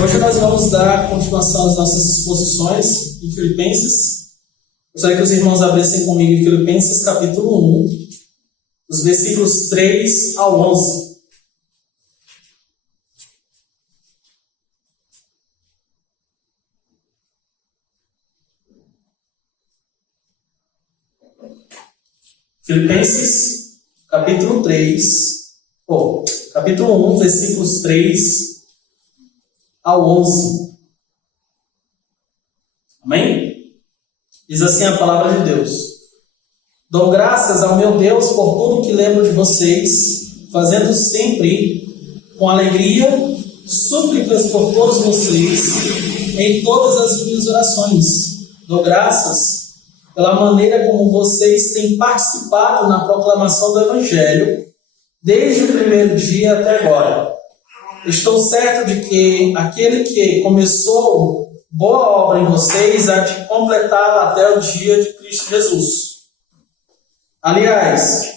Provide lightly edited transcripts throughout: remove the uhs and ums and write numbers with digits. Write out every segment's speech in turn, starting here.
Hoje nós vamos dar continuação às nossas exposições em Filipenses. Gostaria que os irmãos abrissem comigo em Filipenses capítulo 1, os versículos 3 ao 11. Filipenses capítulo 1, versículos 3 ao 11. Amém? Diz assim a palavra de Deus: Dou graças ao meu Deus por tudo que lembro de vocês, fazendo sempre com alegria súplicas por todos vocês em todas as minhas orações. Dou graças pela maneira como vocês têm participado na proclamação do Evangelho, desde o primeiro dia até agora. Estou certo de que aquele que começou boa obra em vocês há de completá-la até o dia de Cristo Jesus. Aliás,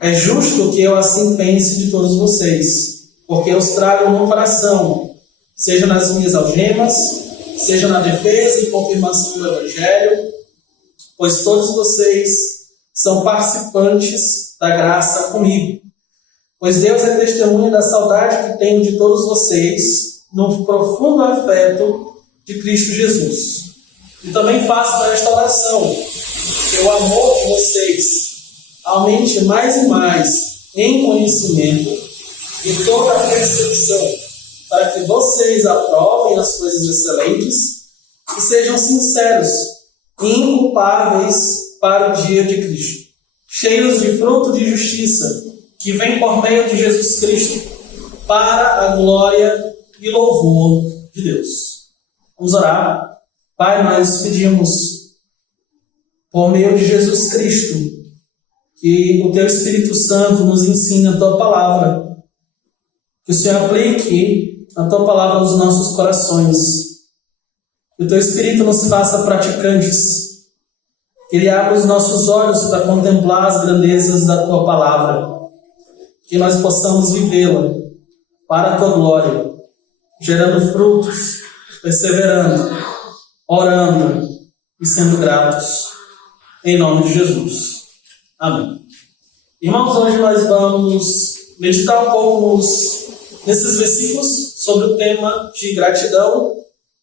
é justo que eu assim pense de todos vocês, porque eu os trago no coração, seja nas minhas algemas, seja na defesa e confirmação do Evangelho, pois todos vocês são participantes da graça comigo. Pois Deus é testemunha da saudade que tenho de todos vocês, no profundo afeto de Cristo Jesus. E também faço esta oração, que o amor de vocês aumente mais e mais em conhecimento e toda a percepção, para que vocês aprovem as coisas excelentes e sejam sinceros e inculpáveis para o dia de Cristo, cheios de fruto de justiça, que vem por meio de Jesus Cristo, para a glória e louvor de Deus. Vamos orar. Pai, nós pedimos, por meio de Jesus Cristo, que o Teu Espírito Santo nos ensine a Tua palavra, que o Senhor aplique a Tua palavra aos nossos corações, que o Teu Espírito nos faça praticantes, que Ele abra os nossos olhos para contemplar as grandezas da Tua palavra, que nós possamos vivê-la para a Tua glória, gerando frutos, perseverando, orando e sendo gratos, em nome de Jesus. Amém. Irmãos, hoje nós vamos meditar um pouco nesses versículos sobre o tema de gratidão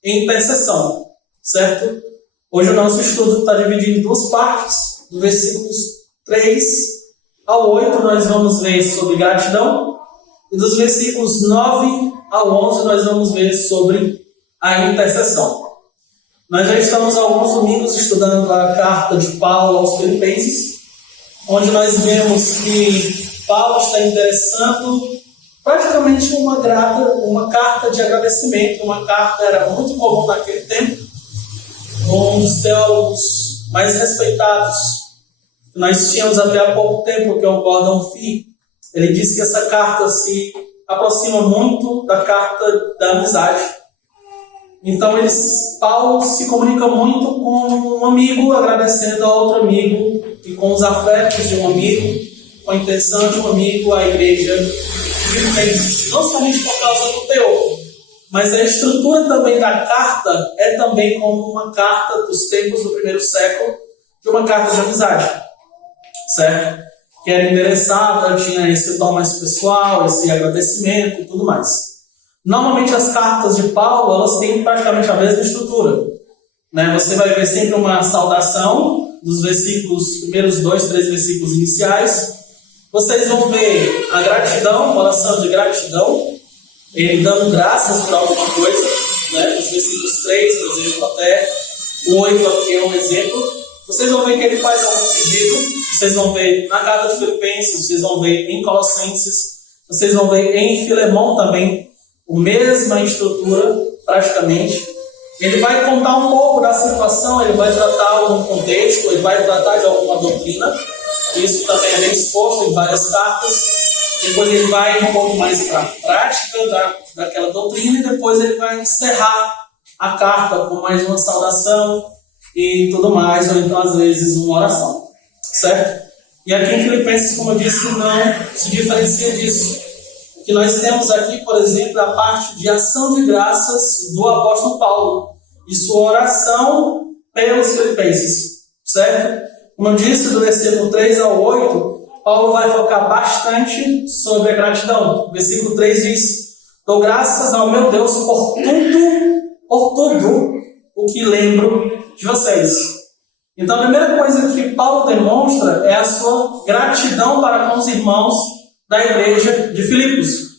e intercessão, certo? Hoje o nosso estudo está dividido em duas partes. Do versículos 3 ao 8 nós vamos ver sobre gratidão, e dos versículos 9 ao 11 nós vamos ver sobre a intercessão. Nós já estamos há alguns domingos estudando a carta de Paulo aos Filipenses, onde nós vemos que Paulo está endereçando praticamente uma carta de agradecimento. Uma carta era muito comum naquele tempo. Um dos teólogos mais respeitados que nós tínhamos até há pouco tempo, que é o Gordon Fee, ele diz que essa carta se aproxima muito da carta da amizade. Então Paulo se comunica muito com um amigo, agradecendo a outro amigo, e com os afetos de um amigo, com a intenção de um amigo, à igreja de Filipenses. Não somente por causa do teor, mas a estrutura também da carta é também como uma carta dos tempos do primeiro século, de uma carta de amizade, certo? Que era endereçada, tinha esse tom mais pessoal, esse agradecimento e tudo mais. Normalmente as cartas de Paulo, elas têm praticamente a mesma estrutura, né? Você vai ver sempre uma saudação dos versículos, primeiros 2, 3 versículos iniciais. Vocês vão ver a gratidão, oração de gratidão, ele dando graças por alguma coisa, né? Dos versículos 3, por exemplo, até o 8 aqui é um exemplo. Vocês vão ver que ele faz algum pedido, vocês vão ver na carta de Filipenses, vocês vão ver em Colossenses, vocês vão ver em Filemão também, a mesma estrutura, praticamente. Ele vai contar um pouco da situação, ele vai tratar algum contexto, ele vai tratar de alguma doutrina. Isso também é bem exposto em várias cartas. Depois ele vai um pouco mais para a prática daquela doutrina, e depois ele vai encerrar a carta com mais uma saudação e tudo mais, ou então às vezes uma oração, certo? E aqui em Filipenses, como eu disse, não se diferencia disso. que nós temos aqui, por exemplo, a parte de ação de graças do apóstolo Paulo e sua oração pelos filipenses, certo? Como eu disse, do versículo 3 ao 8, Paulo vai focar bastante sobre a gratidão. O versículo 3 diz: dou graças ao meu Deus por tudo o que lembro de vocês. Então, a primeira coisa que Paulo demonstra é a sua gratidão para com os irmãos da igreja de Filipos.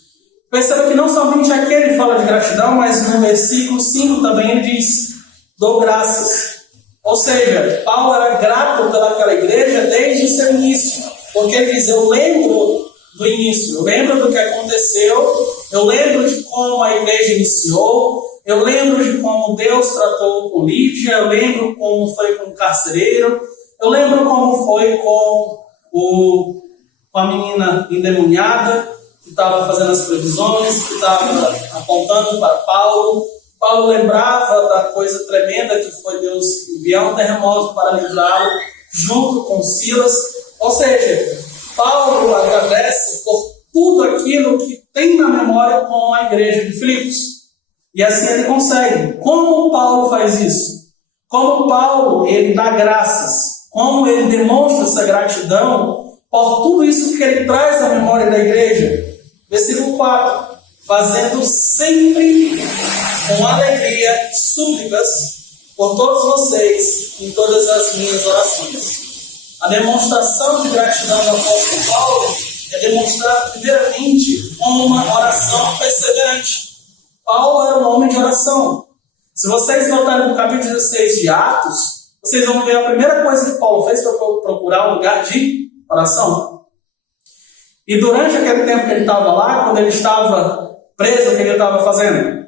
Perceba que não somente aqui ele fala de gratidão, mas no versículo 5 também ele diz: dou graças. Ou seja, Paulo era grato pelaquela igreja desde o seu início, porque ele diz: eu lembro do início, eu lembro do que aconteceu, eu lembro de como a igreja iniciou, eu lembro de como Deus tratou com Lídia, eu lembro como foi com o carcereiro, eu lembro como foi com a menina endemoniada, que estava fazendo as previsões, que estava apontando para Paulo. Paulo lembrava da coisa tremenda que foi Deus enviar um terremoto para livrá-lo, junto com Silas. Ou seja, Paulo agradece por tudo aquilo que tem na memória com a igreja de Filipos. E assim ele consegue. Como Paulo faz isso? Como Paulo, ele dá graças. Como ele demonstra essa gratidão por tudo isso que ele traz na memória da igreja. Versículo 4. Fazendo sempre com alegria súplicas por todos vocês em todas as minhas orações. A demonstração de gratidão do apóstolo Paulo é demonstrada primeiramente como uma oração perseverante. Paulo era um homem de oração. Se vocês voltarem no capítulo 16 de Atos, vocês vão ver a primeira coisa que Paulo fez foi procurar um lugar de oração. E durante aquele tempo que ele estava lá, quando ele estava preso, o que ele estava fazendo?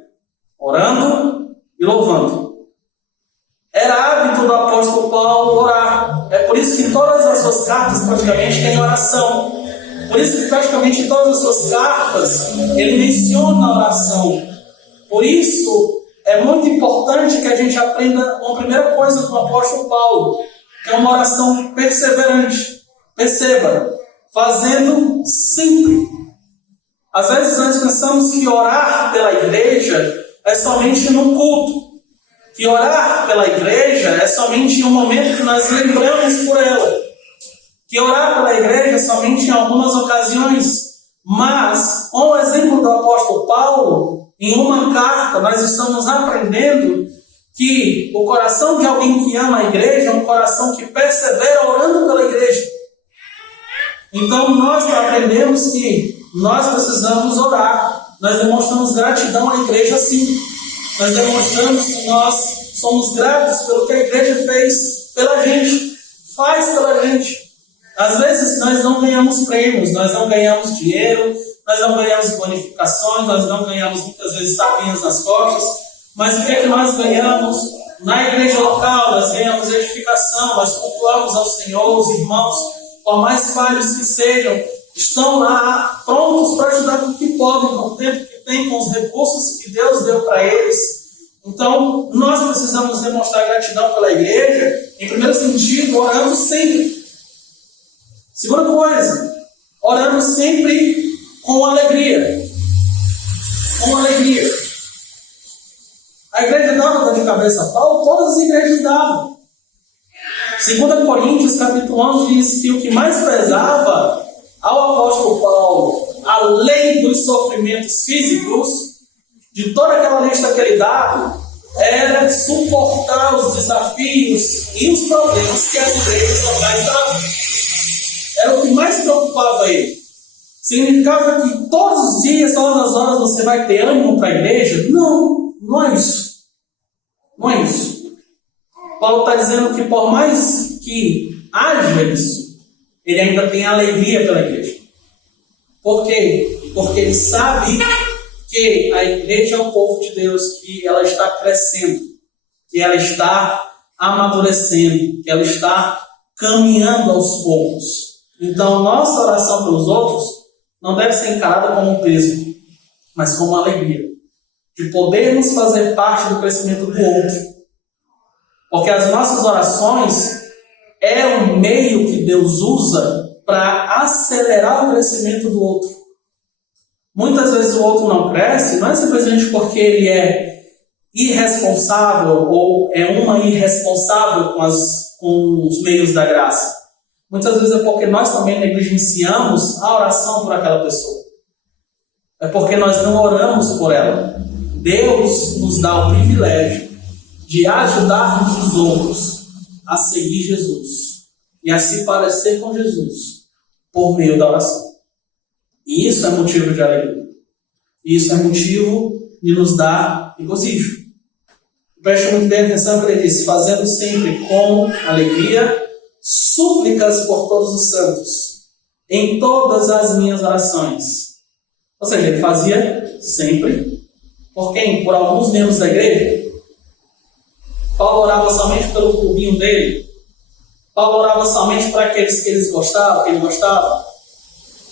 Orando e louvando. Era hábito do apóstolo Paulo orar. É por isso que todas as suas cartas praticamente têm oração. Por isso que praticamente em todas as suas cartas ele menciona a oração. Por isso é muito importante que a gente aprenda uma primeira coisa com o apóstolo Paulo, que é uma oração perseverante. Perceba, fazendo sempre. Às vezes nós pensamos que orar pela igreja é somente no culto. Que orar pela igreja é somente em um momento que nós lembramos por ela. Que orar pela igreja é somente em algumas ocasiões. Mas, com o exemplo do apóstolo Paulo, em uma carta nós estamos aprendendo que o coração de alguém que ama a igreja é um coração que persevera orando pela igreja. Então nós aprendemos que nós precisamos orar. Nós demonstramos gratidão à igreja sim. Nós demonstramos que nós somos gratos pelo que a igreja fez pela gente, faz pela gente. Às vezes nós não ganhamos prêmios, nós não ganhamos dinheiro, nós não ganhamos bonificações, nós não ganhamos muitas vezes tapinhas nas costas, mas o que é que nós ganhamos? Na igreja local nós ganhamos edificação, nós cultuamos ao Senhor, os irmãos, por mais falhos que sejam, estão lá prontos para ajudar com o que podem, com o tempo que tem, com os recursos que Deus deu para eles. Então, nós precisamos demonstrar gratidão pela igreja, em primeiro sentido, orando sempre. Segunda coisa, orando sempre com alegria. Com alegria. A igreja dava dor de cabeça a Paulo, todas as igrejas davam. 2 Coríntios, capítulo 11, diz que o que mais pesava ao apóstolo Paulo, além dos sofrimentos físicos, de toda aquela lista que ele dava, era suportar os desafios e os problemas que as igrejas locais davam. Era o que mais preocupava ele. Significava que todos os dias, todas as horas, você vai ter ânimo para a igreja? Não, não é isso. Não é isso. Paulo está dizendo que por mais que haja isso, ele ainda tem alegria pela igreja. Por quê? Porque ele sabe que a igreja é o povo de Deus, que ela está crescendo, que ela está amadurecendo, que ela está caminhando aos poucos. Então, nossa oração pelos outros não deve ser encarada como um peso, mas como uma alegria, de podermos fazer parte do crescimento do outro. Porque as nossas orações é o meio que Deus usa para acelerar o crescimento do outro. Muitas vezes o outro não cresce, não é simplesmente porque ele é irresponsável ou é uma irresponsável com os meios da graça. Muitas vezes é porque nós também negligenciamos a oração por aquela pessoa. É porque nós não oramos por ela. Deus nos dá o privilégio de ajudarmos os outros a seguir Jesus e a se parecer com Jesus por meio da oração. E isso é motivo de alegria. Isso é motivo de nos dar regozijo. Preste muito bem atenção que ele diz: fazendo sempre com alegria súplicas por todos os santos, em todas as minhas orações. Ou seja, ele fazia sempre. Por quem? Por alguns membros da igreja. Paulo orava somente pelo clubinho dele. Paulo orava somente para aqueles que ele gostava.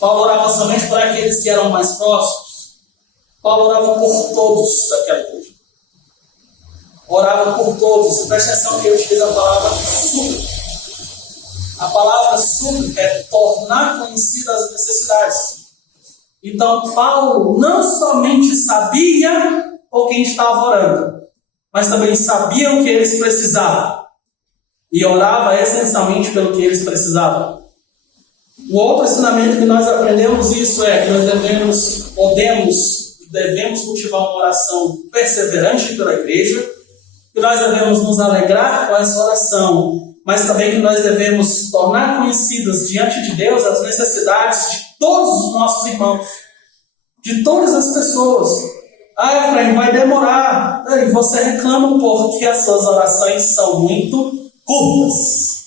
Paulo orava somente para aqueles que eram mais próximos. Paulo orava por todos daquela igreja. Orava por todos. Presta atenção que ele utiliza a palavra súplica. A palavra súplica é tornar conhecidas as necessidades. Então, Paulo não somente sabia por quem estava orando, mas também sabia o que eles precisavam. E orava essencialmente pelo que eles precisavam. O outro ensinamento que nós aprendemos isso é que nós devemos cultivar uma oração perseverante pela igreja, que nós devemos nos alegrar com essa oração, mas também que nós devemos tornar conhecidas diante de Deus as necessidades de todos os nossos irmãos, de todas as pessoas. Ah, Efraim, vai demorar. E você reclama porque as suas orações são muito curtas.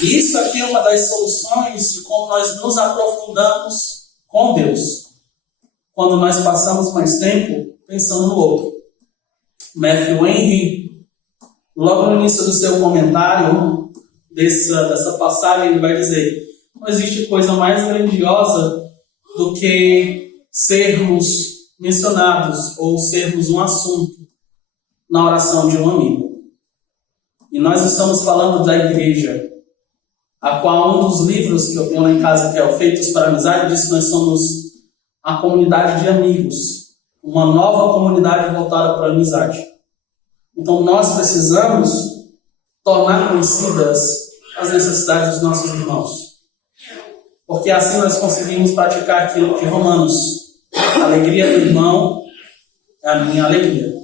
Isso aqui é uma das soluções de como nós nos aprofundamos com Deus. Quando nós passamos mais tempo pensando no outro. Matthew Henry, logo no início do seu comentário dessa passagem, ele vai dizer: não existe coisa mais grandiosa do que sermos mencionados ou sermos um assunto na oração de um amigo. E nós estamos falando da igreja, a qual um dos livros que eu tenho lá em casa, que é o Feitos para a Amizade, diz que nós somos a comunidade de amigos, uma nova comunidade voltada para a amizade. Então nós precisamos tornar conhecidas as necessidades dos nossos irmãos, porque assim nós conseguimos praticar aquilo de Romanos: a alegria do irmão é a minha alegria.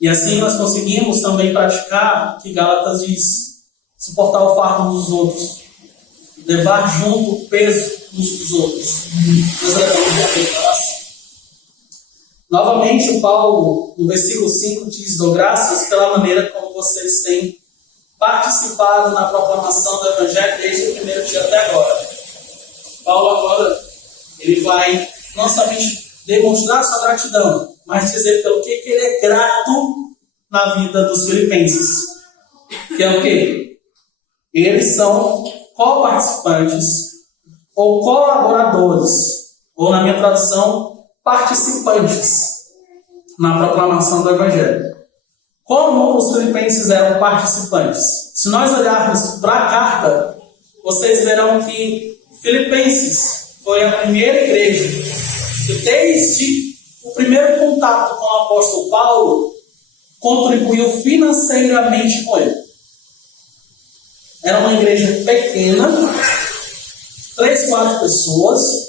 E assim nós conseguimos também praticar o que Gálatas diz: suportar o fardo dos outros, levar junto o peso uns dos outros. Deus é. Novamente, o Paulo, no versículo 5, diz: dou graças pela maneira como vocês têm participado na proclamação do Evangelho desde o primeiro dia até agora. Paulo agora, ele vai não somente demonstrar sua gratidão, mas dizer pelo que ele é grato na vida dos filipenses. Que é o quê? Eles são coparticipantes ou colaboradores, ou na minha tradução, participantes na proclamação do Evangelho. Como os filipenses eram participantes? Se nós olharmos para a carta, vocês verão que Filipenses foi a primeira igreja que, desde o primeiro contato com o apóstolo Paulo, contribuiu financeiramente com ele. Era uma igreja pequena, 3, 4 pessoas.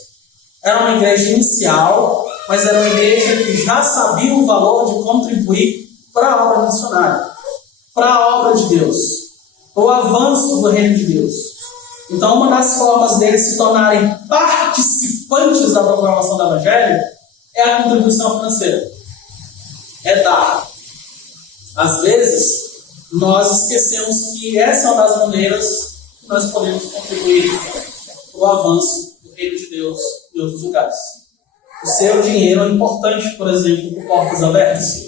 Era uma igreja inicial, mas era uma igreja que já sabia o valor de contribuir para a obra missionária, para a obra de Deus, para o avanço do reino de Deus. Então, uma das formas deles se tornarem participantes da proclamação do Evangelho é a contribuição financeira. É dar. Às vezes, nós esquecemos que essa é uma das maneiras que nós podemos contribuir para o avanço do reino de Deus em outros lugares. O seu dinheiro é importante, por exemplo, para Portas Abertas.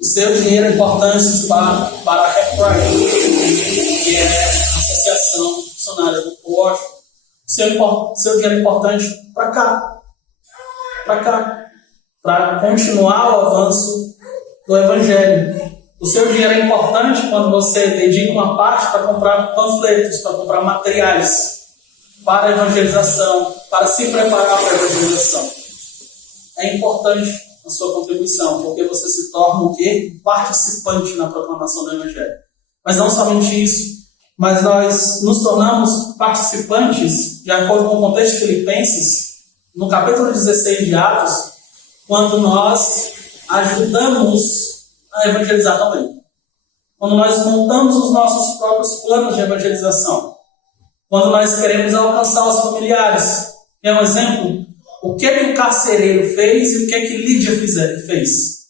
O seu dinheiro é importante para a Reprise, que é a Associação Missionária do Posto. O seu dinheiro é importante para cá, para continuar o avanço do Evangelho. O seu dinheiro é importante quando você dedica uma parte para comprar panfletos, para comprar materiais. para a evangelização, para se preparar para a evangelização. É importante a sua contribuição, porque você se torna o quê? Participante na proclamação do Evangelho. Mas não somente isso, mas nós nos tornamos participantes, de acordo com o contexto de Filipenses, no capítulo 16 de Atos, quando nós ajudamos a evangelizar também. Quando nós montamos os nossos próprios planos de evangelização. Quando nós queremos alcançar os familiares. É um exemplo. O que o carcereiro fez e o que Lídia fez?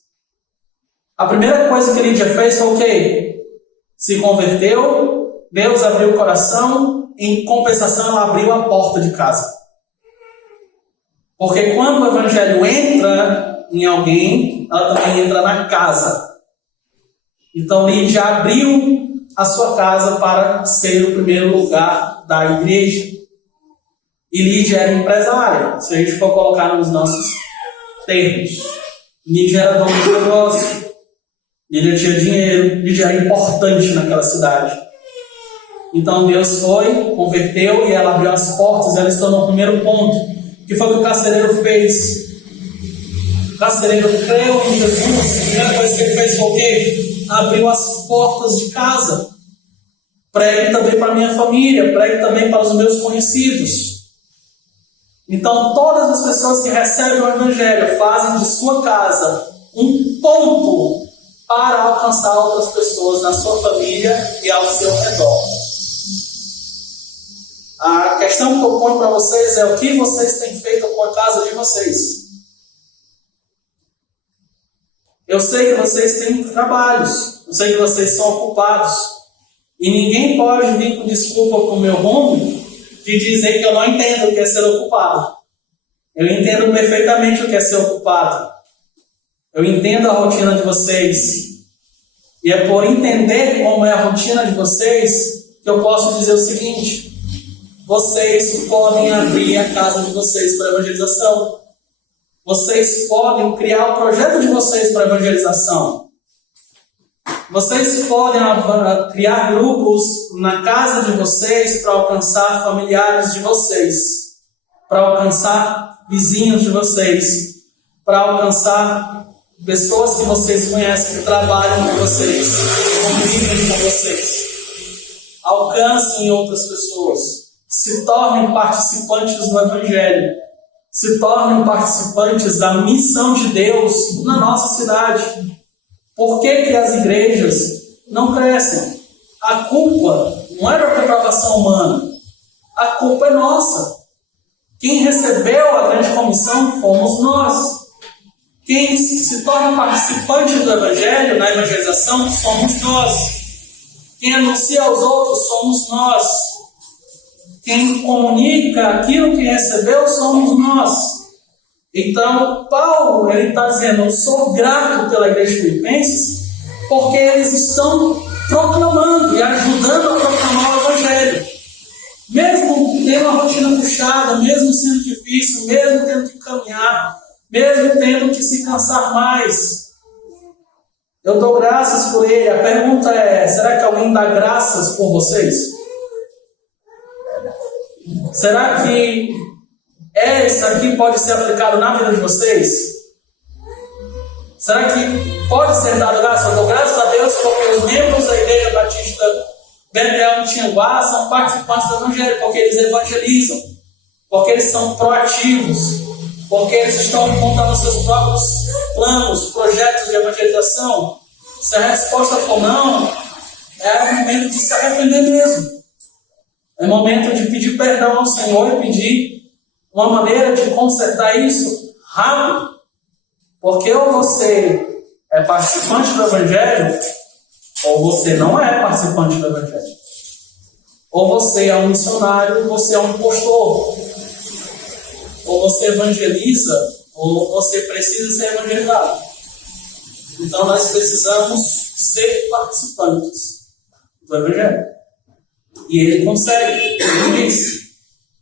A primeira coisa que Lídia fez foi o quê? Se converteu, Deus abriu o coração, em compensação ela abriu a porta de casa. Porque quando o evangelho entra em alguém, ela também entra na casa. Então Lídia abriu a sua casa para ser o primeiro lugar da igreja. E Lídia era empresária, se a gente for colocar nos nossos termos. Lídia era dona de negócio, Lídia tinha dinheiro, Lídia era importante naquela cidade. Então Deus foi, converteu e ela abriu as portas, ela se tornou o primeiro ponto. O que foi que o carcereiro fez? O carcereiro creu em Jesus, a primeira coisa que ele fez foi o quê? Abriu as portas de casa. Pregue também para a minha família, pregue também para os meus conhecidos. Então, todas as pessoas que recebem o Evangelho fazem de sua casa um ponto para alcançar outras pessoas na sua família e ao seu redor. A questão que eu ponho para vocês é o que vocês têm feito com a casa de vocês. Eu sei que vocês têm trabalhos, eu sei que vocês são ocupados, e ninguém pode vir com desculpa para o meu rumo de dizer que eu não entendo o que é ser ocupado. Eu entendo perfeitamente o que é ser ocupado. Eu entendo a rotina de vocês. E é por entender como é a rotina de vocês que eu posso dizer o seguinte: vocês podem abrir a casa de vocês para evangelização. Vocês podem criar o projeto de vocês para evangelização. Vocês podem criar grupos na casa de vocês para alcançar familiares de vocês, para alcançar vizinhos de vocês, para alcançar pessoas que vocês conhecem, que trabalham com vocês, que convivem com vocês. Alcancem outras pessoas, se tornem participantes do Evangelho, se tornem participantes da missão de Deus na nossa cidade. Por que as igrejas não crescem? A culpa não é da depravação humana. A culpa é nossa. Quem recebeu a grande comissão fomos nós. Quem se torna participante do Evangelho, na evangelização, somos nós. Quem anuncia aos outros, somos nós. Quem comunica aquilo que recebeu, somos nós. Então, Paulo está dizendo: eu sou grato pela igreja de Filipenses, porque eles estão proclamando e ajudando a proclamar o Evangelho. Mesmo tendo uma rotina puxada, mesmo sendo difícil, mesmo tendo que caminhar, mesmo tendo que se cansar mais. Eu dou graças por ele. A pergunta é: será que alguém dá graças por vocês? Será que isso aqui pode ser aplicado na vida de vocês? Será que pode ser dado graças? Eu dou graças a Deus porque os membros da Igreja Batista Betel Tianguá são participantes do Evangelho, porque eles evangelizam, porque eles são proativos, porque eles estão montando seus próprios planos, projetos de evangelização. Se a resposta for não, é o momento de se arrepender mesmo. É momento de pedir perdão ao Senhor e pedir uma maneira de consertar isso rápido. Porque ou você é participante do Evangelho, ou você não é participante do Evangelho. Ou você é um missionário, ou você é um impostor. Ou você evangeliza, ou você precisa ser evangelizado. Então nós precisamos ser participantes do Evangelho. E ele consegue. Ele diz: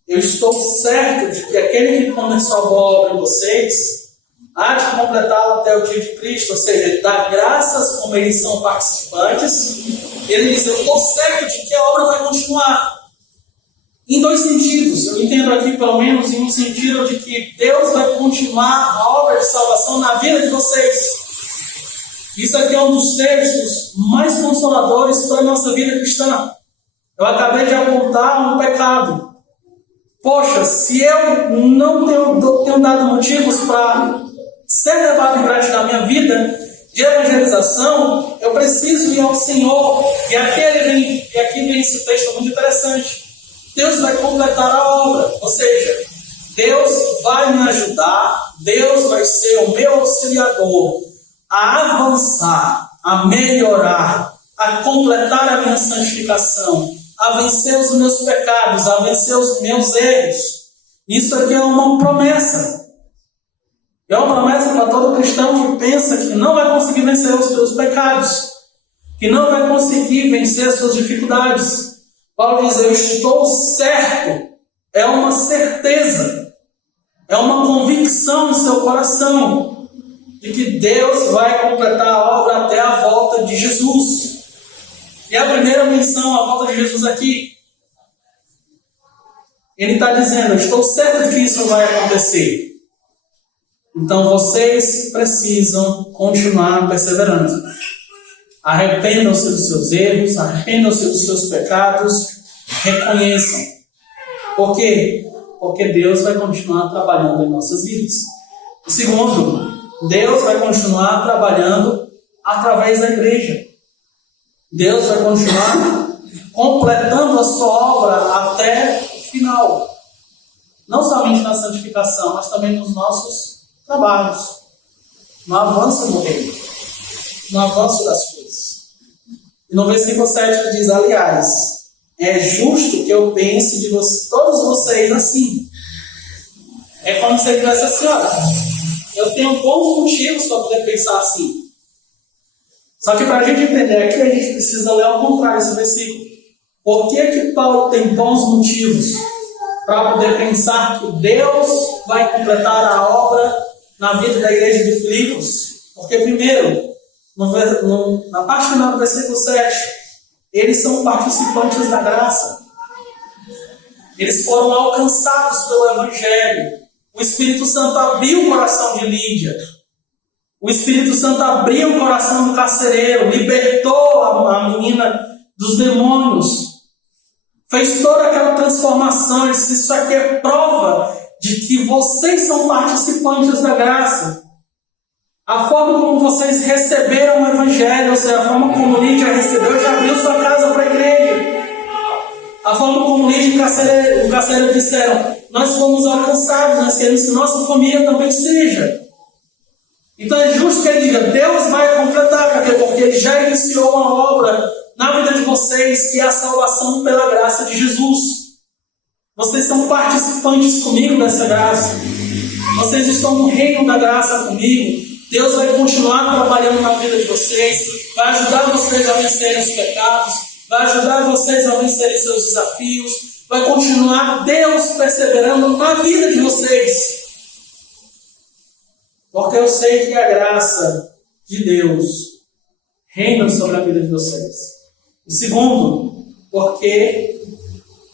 eu estou certo de que aquele que começou a boa obra em vocês há de completá-la até o dia de Cristo. Ou seja, ele dá graças como eles são participantes. Ele diz: eu estou certo de que a obra vai continuar. Em dois sentidos. Eu entendo aqui, pelo menos, em um sentido de que Deus vai continuar a obra de salvação na vida de vocês. Isso aqui é um dos textos mais consoladores para a nossa vida cristã. Eu acabei de apontar um pecado. Poxa, se eu não tenho dado motivos para ser levado em prática na minha vida de evangelização, eu preciso ir ao Senhor. E aqui vem esse texto muito interessante. Deus vai completar a obra. Ou seja, Deus vai me ajudar, Deus vai ser o meu auxiliador a avançar, a melhorar, a completar a minha santificação, a vencer os meus pecados, a vencer os meus erros. Isso aqui é uma promessa. É uma promessa para todo cristão que pensa que não vai conseguir vencer os seus pecados, que não vai conseguir vencer as suas dificuldades. Paulo diz, eu estou certo. É uma certeza, é uma convicção em seu coração de que Deus vai completar a obra até a volta de Jesus. E a primeira menção à volta de Jesus aqui, ele está dizendo, eu estou certo de que isso vai acontecer. Então vocês precisam continuar perseverando. Arrependam-se dos seus erros, arrependam-se dos seus pecados, reconheçam. Por quê? Porque Deus vai continuar trabalhando em nossas vidas. E segundo, Deus vai continuar trabalhando através da igreja. Deus vai continuar completando a sua obra até o final. Não somente na santificação, mas também nos nossos trabalhos. No avanço do reino. No avanço das coisas. E no versículo 7 ele diz, aliás, é justo que eu pense de todos vocês assim. É como se ele dissesse assim, olha, eu tenho bons motivos para poder pensar assim. Só que para a gente entender aqui, a gente precisa ler ao contrário esse versículo. Por que Paulo tem bons motivos para poder pensar que Deus vai completar a obra na vida da igreja de Filipos? Porque primeiro, na parte final do versículo 7, eles são participantes da graça. Eles foram alcançados pelo Evangelho. O Espírito Santo abriu o coração de Lídia. O Espírito Santo abriu o coração do carcereiro, libertou a menina dos demônios. Fez toda aquela transformação. Isso aqui é prova de que vocês são participantes da graça. A forma como vocês receberam o Evangelho, ou seja, a forma como Lídia recebeu, já abriu sua casa para a igreja. A forma como Lídia e o carcereiro disseram, nós fomos alcançados, nós queremos que nossa família também seja. Então é justo que ele diga, Deus vai completar, porque ele já iniciou uma obra na vida de vocês, que é a salvação pela graça de Jesus. Vocês são participantes comigo dessa graça. Vocês estão no reino da graça comigo. Deus vai continuar trabalhando na vida de vocês, vai ajudar vocês a vencerem os pecados, vai ajudar vocês a vencerem seus desafios, vai continuar Deus perseverando na vida de vocês. Porque eu sei que a graça de Deus reina sobre a vida de vocês. E segundo, porque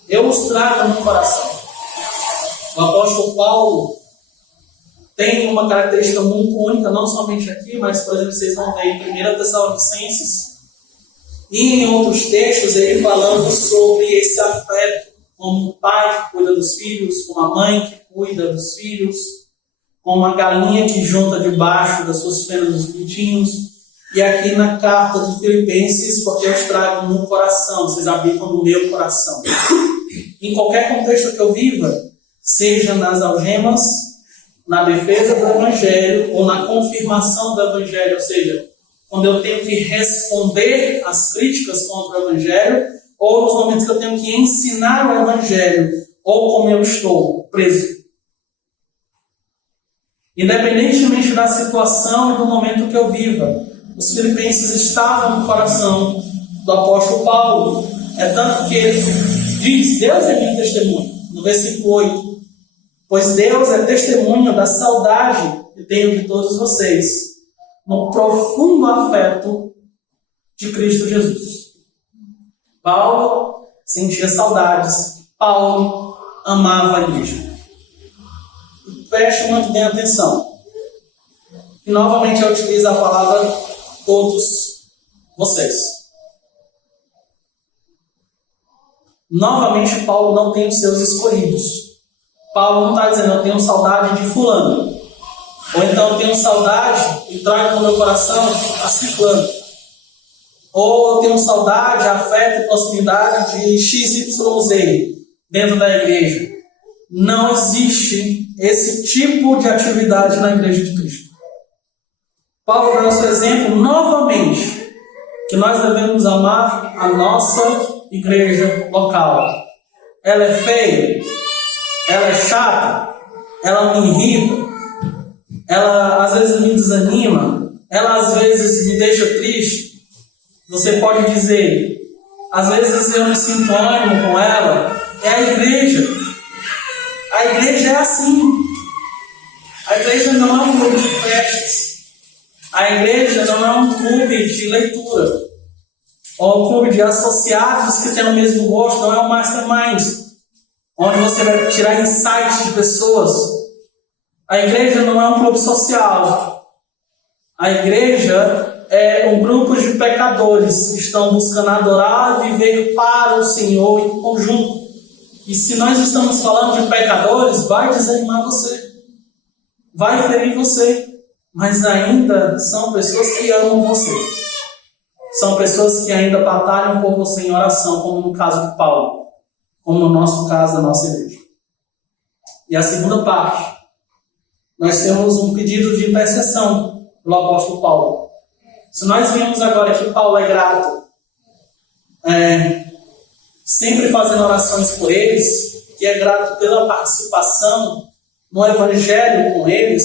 eu os trago no coração. O apóstolo Paulo tem uma característica muito única, não somente aqui, mas, por exemplo, vocês vão ver em 1 Tessalonicenses e em outros textos, ele falando sobre esse afeto, como um pai que cuida dos filhos, como a mãe que cuida dos filhos, como a galinha que junta debaixo das suas penas os pintinhos. E aqui na carta de Filipenses, porque eu os trago no coração, vocês habitam no meu coração. Em qualquer contexto que eu viva, seja nas algemas, na defesa do Evangelho ou na confirmação do Evangelho, ou seja, quando eu tenho que responder às críticas contra o Evangelho, ou nos momentos que eu tenho que ensinar o Evangelho, ou como eu estou preso. Independentemente da situação e do momento que eu viva, os filipenses estavam no coração do apóstolo Paulo. É tanto que ele diz, Deus é minha testemunha, no versículo 8. Pois Deus é testemunha da saudade que tenho de todos vocês, no profundo afeto de Cristo Jesus. Paulo sentia saudades Paulo amava a igreja. Preste muito bem atenção. E novamente eu utilizo a palavra todos vocês. Novamente Paulo não tem os seus escolhidos. Paulo não está dizendo eu tenho saudade de fulano. Ou então eu tenho saudade e trago no meu coração a ciclano. Ou eu tenho saudade, afeto e proximidade de XYZ dentro da igreja. Não existe esse tipo de atividade na igreja de Cristo. Paulo dá o seu exemplo novamente, que nós devemos amar a nossa igreja local. Ela é feia, ela é chata, ela me irrita, ela às vezes me desanima, ela às vezes me deixa triste. Você pode dizer, às vezes eu me sinto ânimo com ela. É a igreja. A igreja é assim. A igreja não é um clube de festas. A igreja não é um clube de leitura. Ou um clube de associados que têm o mesmo gosto. Não é um mastermind, onde você vai tirar insights de pessoas. A igreja não é um clube social. A igreja é um grupo de pecadores que estão buscando adorar e viver para o Senhor em conjunto. E se nós estamos falando de pecadores, vai desanimar você, vai ferir você, mas ainda são pessoas que amam você. São pessoas que ainda batalham por você em oração, como no caso de Paulo, como no nosso caso, da nossa igreja. E a segunda parte, nós temos um pedido de intercessão do apóstolo Paulo. Se nós vemos agora que Paulo é grato, sempre fazendo orações por eles, que é grato pela participação no evangelho com eles,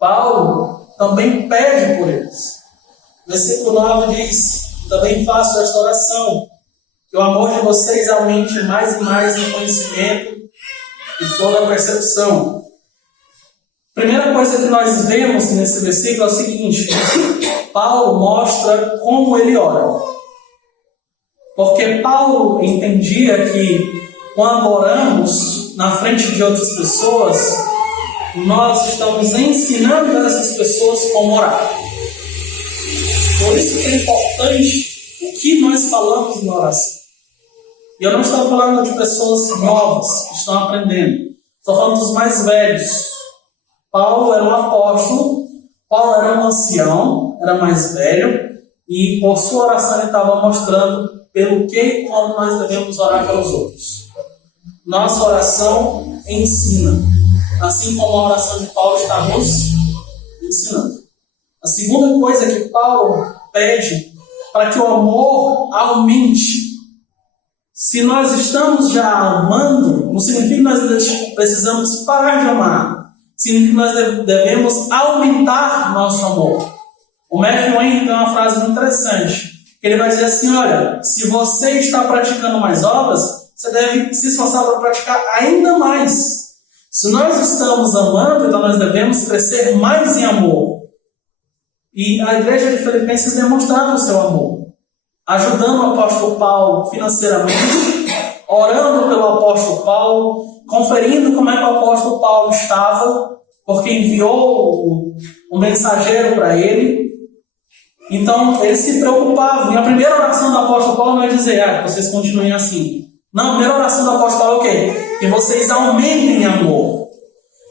Paulo também pede por eles. Versículo 9 diz: também faço esta oração, que o amor de vocês aumente mais e mais em conhecimento e toda a percepção. Primeira coisa que nós vemos nesse versículo é o seguinte: Paulo mostra como ele ora. Porque Paulo entendia que quando oramos na frente de outras pessoas, nós estamos ensinando a essas pessoas como orar. Por isso que é importante o que nós falamos na oração. E eu não estou falando de pessoas novas que estão aprendendo. Estou falando dos mais velhos. Paulo era um apóstolo, Paulo era um ancião, era mais velho, e por sua oração ele estava mostrando pelo que e como nós devemos orar pelos outros. Nossa oração ensina, assim como a oração de Paulo está nos ensinando. A segunda coisa que Paulo pede para que o amor aumente. Se nós estamos já amando, não significa que nós precisamos parar de amar. Significa que nós devemos aumentar nosso amor. O Matthew Henry tem uma frase muito interessante. Ele vai dizer assim: olha, se você está praticando mais obras, você deve se esforçar para praticar ainda mais. Se nós estamos amando, então nós devemos crescer mais em amor. E a igreja de Filipenses demonstrava o seu amor, ajudando o apóstolo Paulo financeiramente, orando pelo apóstolo Paulo, conferindo como é que o apóstolo Paulo estava, porque enviou um mensageiro para ele. Então, eles se preocupavam. E a primeira oração do apóstolo Paulo não é dizer, vocês continuem assim. Não, a primeira oração do apóstolo Paulo é o quê? Que vocês aumentem em amor.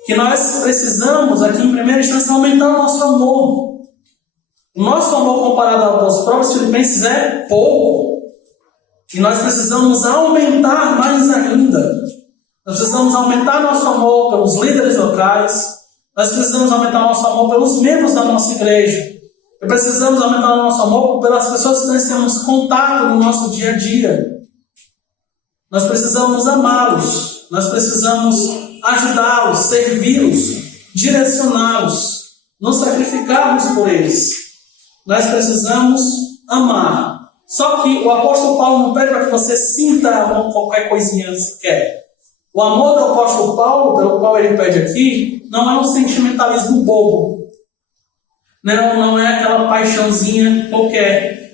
Que nós precisamos, aqui em primeira instância, aumentar o nosso amor. O nosso amor comparado aos próprios filipenses é pouco. E nós precisamos aumentar mais ainda. Nós precisamos aumentar nosso amor pelos líderes locais. Nós precisamos aumentar nosso amor pelos membros da nossa igreja. E precisamos aumentar o nosso amor pelas pessoas que nós temos contato no nosso dia a dia. Nós precisamos amá-los. Nós precisamos ajudá-los, servi-los, direcioná-los, nos sacrificarmos por eles. Nós precisamos amar. Só que o apóstolo Paulo não pede para que você sinta qualquer coisinha que quer. O amor do apóstolo Paulo, pelo qual ele pede aqui, não é um sentimentalismo bobo. Não é aquela paixãozinha qualquer.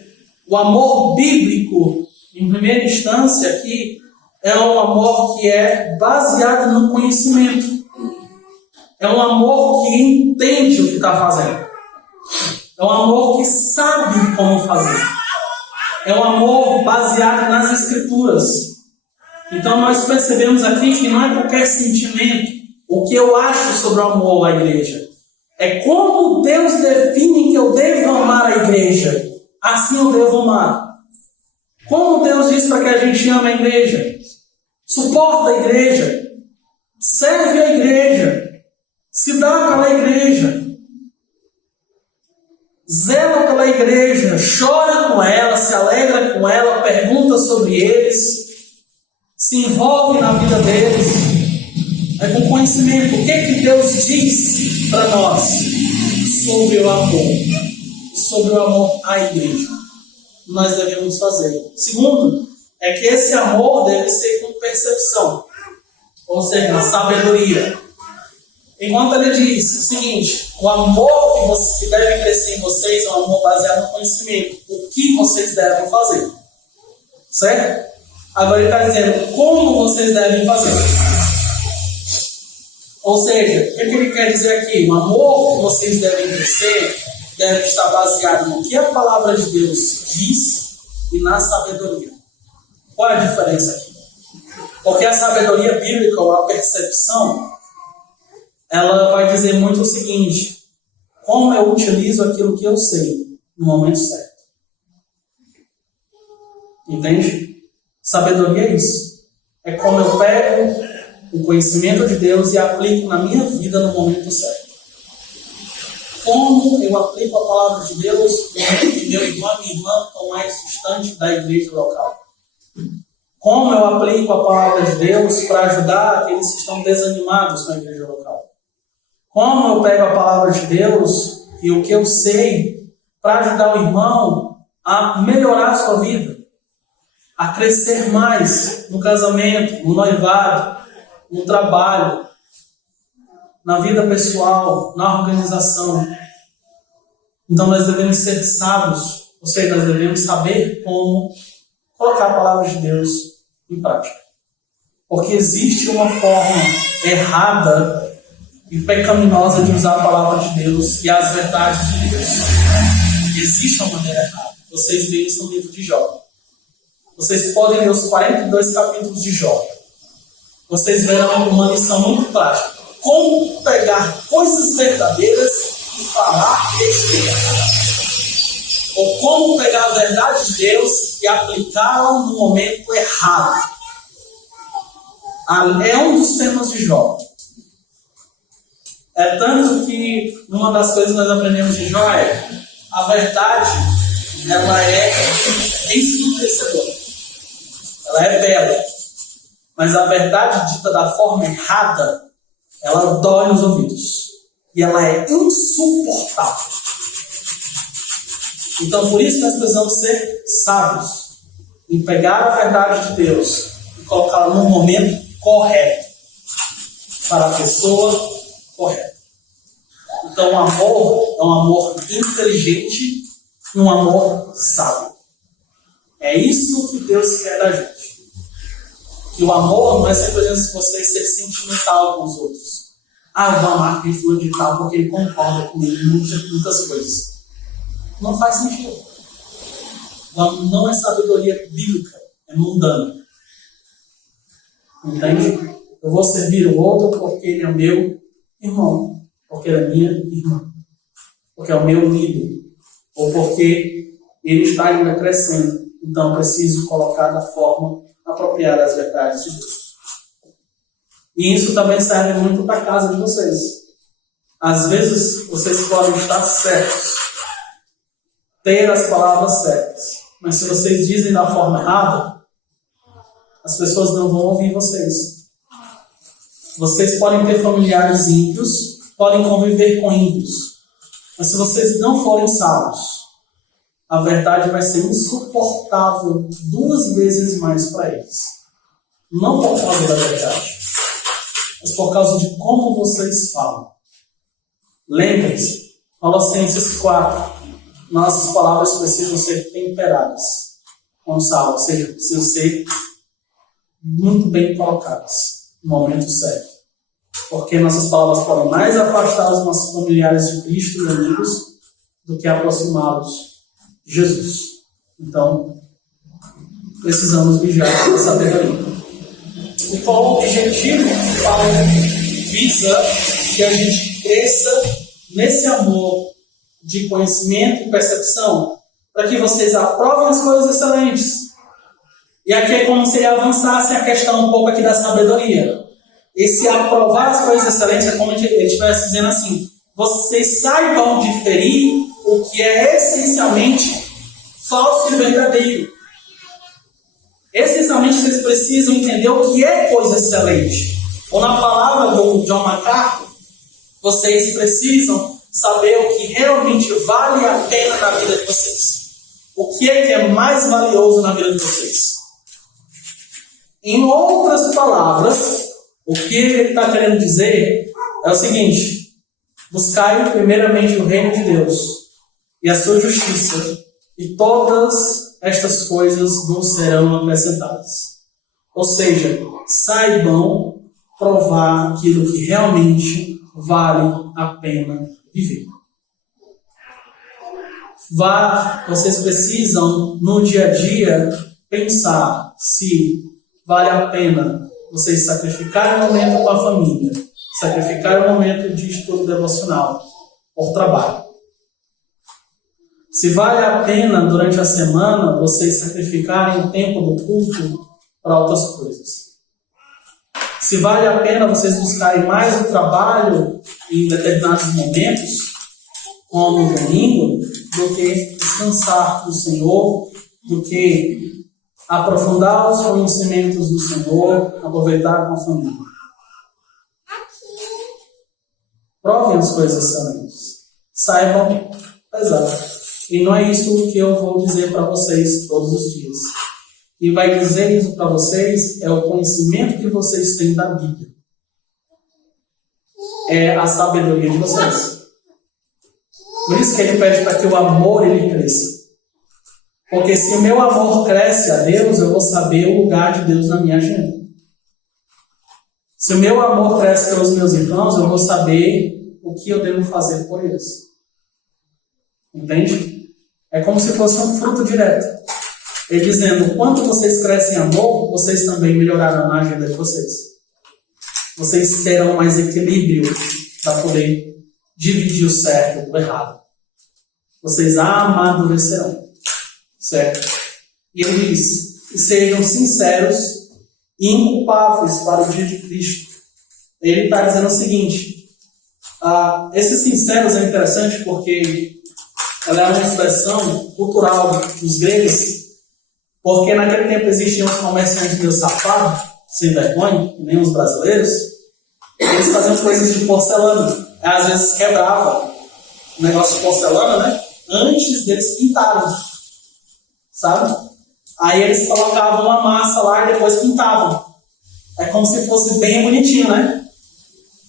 O amor bíblico, em primeira instância aqui, é um amor que é baseado no conhecimento. É um amor que entende o que está fazendo. É um amor que sabe como fazer. É um amor baseado nas Escrituras. Então nós percebemos aqui que não é qualquer sentimento. O que eu acho sobre o amor à igreja é como Deus define que eu devo amar a igreja. Assim eu devo amar. Como Deus diz para que a gente ame a igreja? Suporta a igreja. Serve a igreja. Se dá pela igreja. Zela pela igreja. Chora com ela, se alegra com ela, pergunta sobre eles. Se envolve na vida deles. É com conhecimento. O que é que Deus diz para nós sobre o amor? Sobre o amor à igreja. Nós devemos fazer. Segundo, é que esse amor deve ser com percepção. Ou seja, na sabedoria. Enquanto ele diz o seguinte, o amor que deve crescer em vocês é um amor baseado no conhecimento. O que vocês devem fazer. Certo? Agora ele está dizendo como vocês devem fazer. Ou seja, o que ele quer dizer aqui? O amor que vocês devem crescer deve estar baseado no que a palavra de Deus diz e na sabedoria. Qual é a diferença aqui? Porque a sabedoria bíblica, ou a percepção, ela vai dizer muito o seguinte: como eu utilizo aquilo que eu sei no momento certo. Entende? Sabedoria é isso. É como eu pego o conhecimento de Deus e aplico na minha vida no momento certo. Como eu aplico a palavra de Deus no momento que meu irmão e minha irmã estão mais distantes da igreja local. Como eu aplico a palavra de Deus para ajudar aqueles que estão desanimados na igreja local. Como eu pego a palavra de Deus e o que eu sei para ajudar o irmão a melhorar a sua vida, a crescer mais no casamento, no noivado, no trabalho, na vida pessoal, na organização. Então nós devemos ser sábios, ou seja, nós devemos saber como colocar a palavra de Deus em prática. Porque existe uma forma errada e pecaminosa de usar a palavra de Deus e as verdades de Deus. Existe uma maneira errada. Vocês veem isso no livro de Jó. Vocês podem ler os 42 capítulos de Jó. Vocês verão uma lição muito prática. Como pegar coisas verdadeiras e falar besteira. Ou como pegar a verdade de Deus e aplicá-la no momento errado. É um dos temas de Jó. É tanto que uma das coisas que nós aprendemos de Jó é a verdade, ela é ensurdecedora. Ela é bela. Mas a verdade dita da forma errada, ela dói nos ouvidos. E ela é insuportável. Então, por isso, nós precisamos ser sábios em pegar a verdade de Deus e colocá-la no momento correto, para a pessoa correta. Então, o amor é um amor inteligente e um amor sábio. É isso que Deus quer da gente. Que o amor não é simplesmente você ser sentimental com os outros. Eu vou amar aquele fulano de tal porque ele concorda comigo em muitas coisas. Não faz sentido. Não é sabedoria bíblica, é mundana. Entende? Eu vou servir o outro porque ele é meu irmão, porque ele é minha irmã, porque é o meu líder, ou porque ele está ainda crescendo. Então eu preciso colocar da forma apropriada as verdades de Deus. E isso também serve muito para a casa de vocês. Às vezes vocês podem estar certos, ter as palavras certas, mas se vocês dizem da forma errada, as pessoas não vão ouvir vocês. Vocês podem ter familiares ímpios, podem conviver com ímpios, mas se vocês não forem sábios, a verdade vai ser insuportável 2 vezes mais para eles. Não por causa da verdade, mas por causa de como vocês falam. Lembrem-se, Colossenses 4, nossas palavras precisam ser temperadas com sal, ou seja, precisam ser muito bem colocadas, no momento certo. Porque nossas palavras podem mais afastar os nossos familiares de Cristo e amigos do que aproximá-los de Jesus. Então, precisamos vigiar essa sabedoria. E qual o objetivo? Paulo visa que a gente cresça nesse amor de conhecimento e percepção, para que vocês aprovem as coisas excelentes. E aqui é como se ele avançasse a questão um pouco aqui da sabedoria. Esse aprovar as coisas excelentes é como ele estivesse dizendo assim: vocês saibam diferir o que é essencialmente falso e verdadeiro. Essencialmente, vocês precisam entender o que é coisa excelente. Ou na palavra do John MacArthur, vocês precisam saber o que realmente vale a pena na vida de vocês. O que é mais valioso na vida de vocês. Em outras palavras, o que ele está querendo dizer é o seguinte: buscai primeiramente o reino de Deus e a sua justiça, e todas estas coisas vos serão acrescentadas. Ou seja, saibam provar aquilo que realmente vale a pena viver. Vocês precisam, no dia a dia, pensar se vale a pena vocês sacrificarem um momento com a família, sacrificar um momento de estudo devocional por trabalho. Se vale a pena, durante a semana, vocês sacrificarem o tempo do culto para outras coisas. Se vale a pena vocês buscarem mais o trabalho em determinados momentos, como o domingo, do que descansar do Senhor, do que aprofundar os conhecimentos do Senhor, aproveitar com a família. Provem as coisas excelentes. Saibam pesar. E não é isso que eu vou dizer para vocês todos os dias. E vai dizer isso para vocês é o conhecimento que vocês têm da Bíblia. É a sabedoria de vocês. Por isso que ele pede para que o amor ele cresça. Porque se o meu amor cresce a Deus, eu vou saber o lugar de Deus na minha agenda. Se o meu amor cresce pelos meus irmãos, eu vou saber o que eu devo fazer por eles. Entende? É como se fosse um fruto direto. Ele dizendo, quanto vocês crescem em amor, vocês também melhorarão na agenda de vocês. Vocês terão mais equilíbrio para poder dividir o certo do errado. Vocês amadurecerão. Certo? E ele diz, que sejam sinceros e inculpáveis para o dia de Cristo. Ele está dizendo o seguinte, esses sinceros é interessante porque ela é uma expressão cultural dos gregos, porque naquele tempo existiam os comerciantes meio safados, sem vergonha, nem os brasileiros, eles faziam coisas de porcelana, às vezes quebrava o negócio de porcelana, né? Antes deles pintarem, sabe? Aí eles colocavam uma massa lá e depois pintavam. É como se fosse bem bonitinho, né?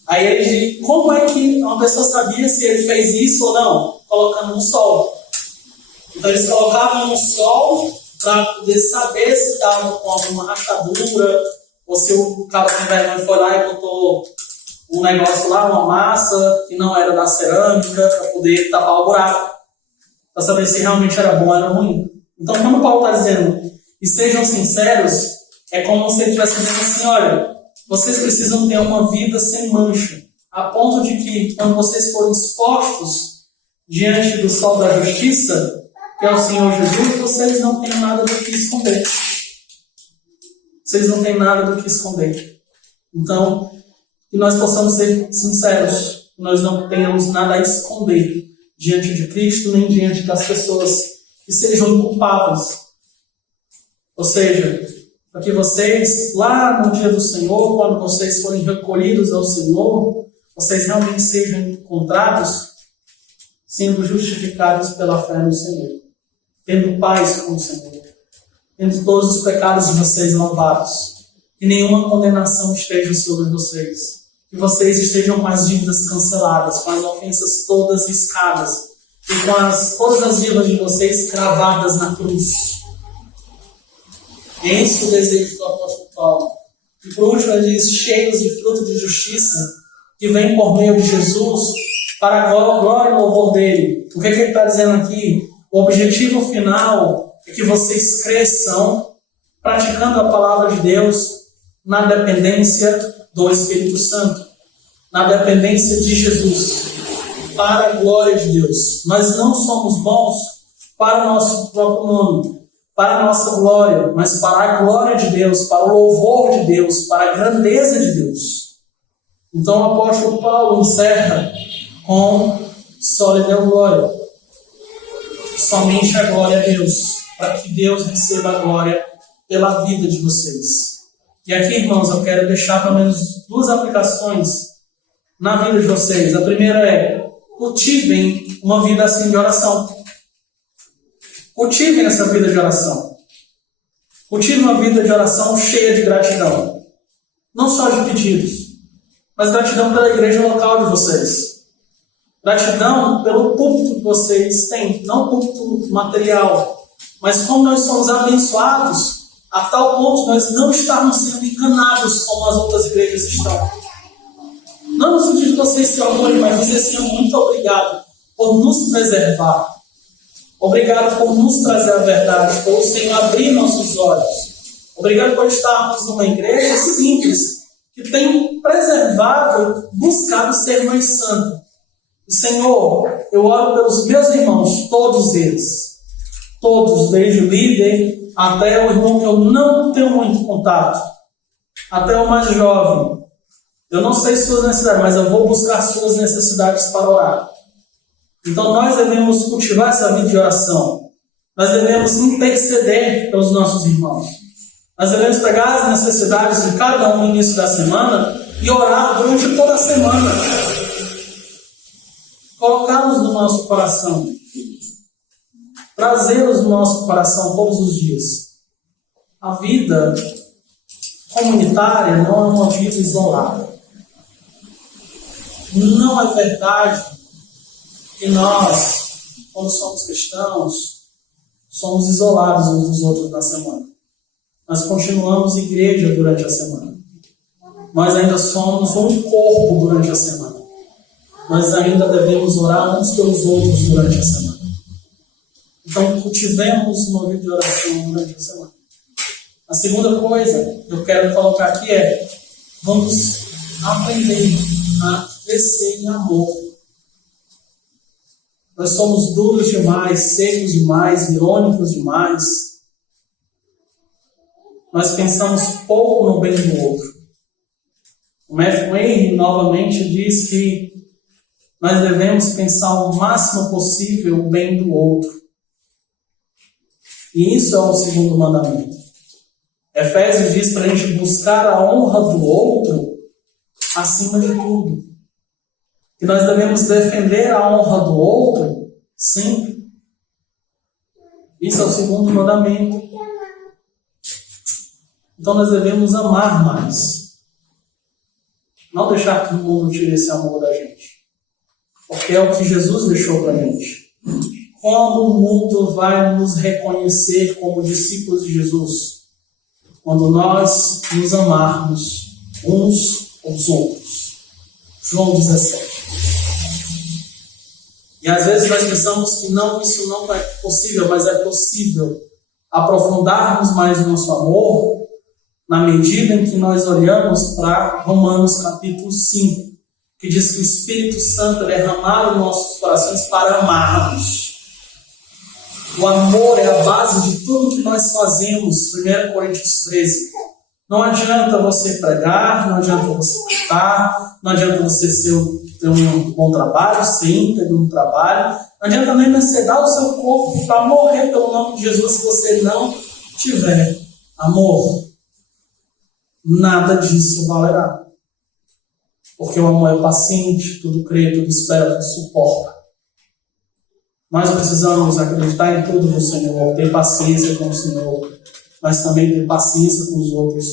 Aí ele diz, como é que uma pessoa sabia se ele fez isso ou não? Colocando no sol. Então eles colocavam no sol para poder saber se estava com alguma rachadura, ou se o cara com vergonha foi lá e botou um negócio lá, uma massa que não era da cerâmica, para poder tapar o buraco, para saber se realmente era bom ou era ruim. Então quando Paulo está dizendo, e sejam sinceros, é como se ele estivesse dizendo assim, olha, vocês precisam ter uma vida sem mancha, a ponto de que, quando vocês forem expostos diante do sol da justiça, que é o Senhor Jesus, vocês não têm nada do que esconder. Vocês não têm nada do que esconder. Então, que nós possamos ser sinceros, que nós não tenhamos nada a esconder diante de Cristo, nem diante das pessoas que sejam inculpáveis. Ou seja, para que vocês, lá no dia do Senhor, quando vocês forem recolhidos ao Senhor, vocês realmente sejam encontrados sendo justificados pela fé no Senhor, tendo paz com o Senhor, tendo todos os pecados de vocês lavados, que nenhuma condenação esteja sobre vocês, que vocês estejam com as dívidas canceladas, com as ofensas todas riscadas, e com todas as dívidas de vocês cravadas na cruz. Esse é o desejo do apóstolo Paulo. E por último, ele diz, cheios de fruto de justiça, que vem por meio de Jesus, para a glória e louvor dele. O que ele está dizendo aqui? O objetivo final é que vocês cresçam praticando a palavra de Deus na dependência do Espírito Santo, na dependência de Jesus, para a glória de Deus. Nós não somos bons para o nosso próprio nome, para a nossa glória, mas para a glória de Deus, para o louvor de Deus, para a grandeza de Deus. Então o apóstolo Paulo encerra com só lhe deu glória. Somente a glória a Deus, para que Deus receba a glória pela vida de vocês. E aqui, irmãos, eu quero deixar pelo menos 2 aplicações na vida de vocês. A primeira é, cultivem uma vida assim de oração. Cultivem essa vida de oração. Cultivem uma vida de oração cheia de gratidão. Não só de pedidos, mas gratidão pela igreja local de vocês. Gratidão pelo púlpito que vocês têm, não púlpito material, mas como nós somos abençoados a tal ponto de nós não estarmos sendo enganados como as outras igrejas estão. Não no sentido de vocês se orgulhem, mas vocês sejam muito obrigado por nos preservar. Obrigado por nos trazer a verdade, por o Senhor abrir nossos olhos. Obrigado por estarmos numa igreja simples, que tem preservado, buscado ser mais santa. E, Senhor, eu oro pelos meus irmãos, todos eles. Todos, desde o líder até o irmão que eu não tenho muito contato, até o mais jovem. Eu não sei suas necessidades, mas eu vou buscar suas necessidades para orar. Então nós devemos cultivar essa vida de oração. Nós devemos interceder pelos nossos irmãos. Nós devemos pegar as necessidades de cada um no início da semana e orar durante toda a semana. Colocá-los no nosso coração. Trazê-los no nosso coração todos os dias. A vida comunitária não é uma vida isolada. Não é verdade que nós, quando somos cristãos, somos isolados uns dos outros na semana. Nós continuamos igreja durante a semana. Nós ainda somos um corpo durante a semana. Nós ainda devemos orar uns pelos outros durante a semana. Então, cultivemos uma vida de oração durante a semana. A segunda coisa que eu quero colocar aqui é: vamos aprender a crescer em amor. Nós somos duros demais, secos demais, irônicos demais. Nós pensamos pouco no bem do outro. O Matthew Henry novamente diz que nós devemos pensar o máximo possível o bem do outro. E isso é o segundo mandamento. Efésios diz para a gente buscar a honra do outro acima de tudo. Que nós devemos defender a honra do outro sempre. Isso é o segundo mandamento. Então nós devemos amar mais. Não deixar que o mundo tire esse amor da gente. Porque é o que Jesus deixou para a gente. Como o mundo vai nos reconhecer como discípulos de Jesus? Quando nós nos amarmos uns aos outros. João 17. E às vezes nós pensamos que não, isso não é possível, mas é possível aprofundarmos mais o nosso amor na medida em que nós olhamos para Romanos capítulo 5, que diz que o Espírito Santo é derramado em nossos corações para amarmos. O amor é a base de tudo que nós fazemos. 1 Coríntios 13. Não adianta você pregar, não adianta você cantar, não adianta você ter um bom trabalho, ser íntegro no trabalho. Não adianta nem você dar o seu corpo para morrer pelo nome de Jesus se você não tiver amor. Nada disso valerá. Porque o amor é paciente, tudo crê, tudo espera, tudo suporta. Nós precisamos acreditar em tudo no Senhor, ter paciência com o Senhor, mas também ter paciência com os outros,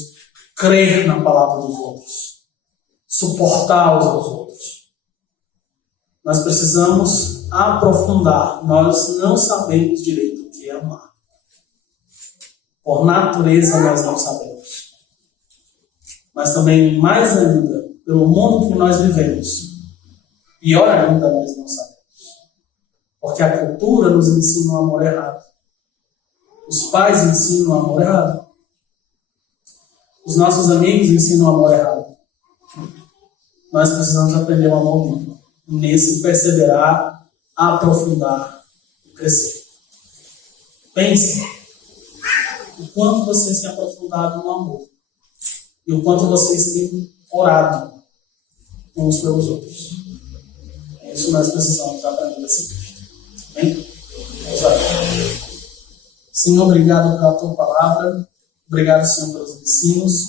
crer na palavra dos outros, suportar os outros. Nós precisamos aprofundar. Nós não sabemos direito o que é amar. Por natureza, nós não sabemos. mas também, mais ainda, pelo mundo que nós vivemos. Pior ainda, nós não sabemos. Porque a cultura nos ensina o amor errado. Os pais ensinam o amor errado. Os nossos amigos ensinam o amor errado. Nós precisamos aprender o amor limpo. Nesse perseverar, aprofundar e crescer. Pense o quanto vocês têm aprofundado no amor. E o quanto vocês têm orado uns pelos outros. É isso que nós precisamos aprender desse texto. Amém? Vamos orar. Senhor, obrigado pela tua palavra. Obrigado, Senhor, pelos ensinos.